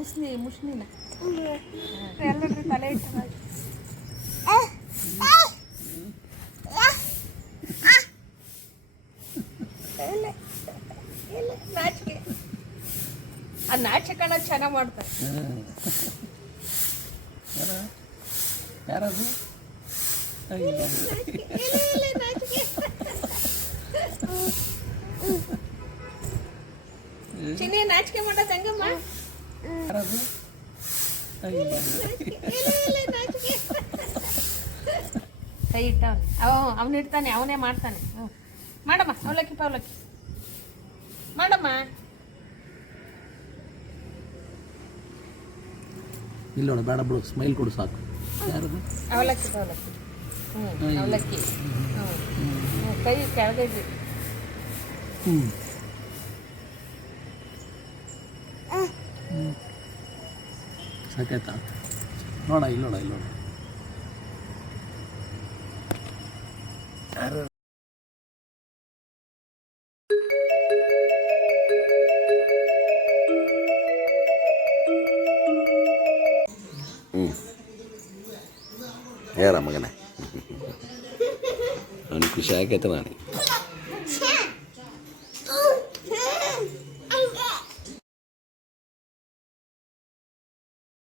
ಮುಷ್ಣಿನ ಎಲ್ಲರೂ ತಲೆ ಇಟ್ಟು ನಾಚಿಕೆ ಆ ನಾಚಿಕೆ ಕಾಣೋದು ಚೆನ್ನಾಗಿ ಮಾಡ್ತಾರೆ. ಯಾರದು? ಚಿನ್ನಿ ನಾಚಿಕೆ ಮಾಡೋದು ಹೆಂಗಮ್ಮ? ಯಾರದು? ಕೈ ಇಟ್ಟ ಅವನು ಇಡ್ತಾನೆ, ಅವನೇ ಮಾಡ್ತಾನೆ. ಮಾಡಮ್ಮ ಅವಲಕ್ಕಿ ಪವಲಕ್ಕಿ ಮಾಡಮ್ಮ. ಇಲ್ಲ ನೋಡ, ಬೇಡ ಬಿಡು, ಸ್ಮೈಲ್ ಕೊಡು ಸಾಕು. ಯಾರದು? ಅವಲಕ್ಕಿ ಪವಲಕ್ಕಿ. ಅವಲಕ್ಕಿ. ಕೈ ಕೆಳಗೈತಿ. ಸಾಕಾಯ್ತಾ? ನೋಡ ಇಲ್ಲಿ ನೋಡ, ಇಲ್ಲಿ ನೋಡ. ಯಾರು? ಯಾರ ಮಗನೇ? ಅವನಿಗೆ ಖುಷಿ ಆಗೈತೆ ನನಗೆ.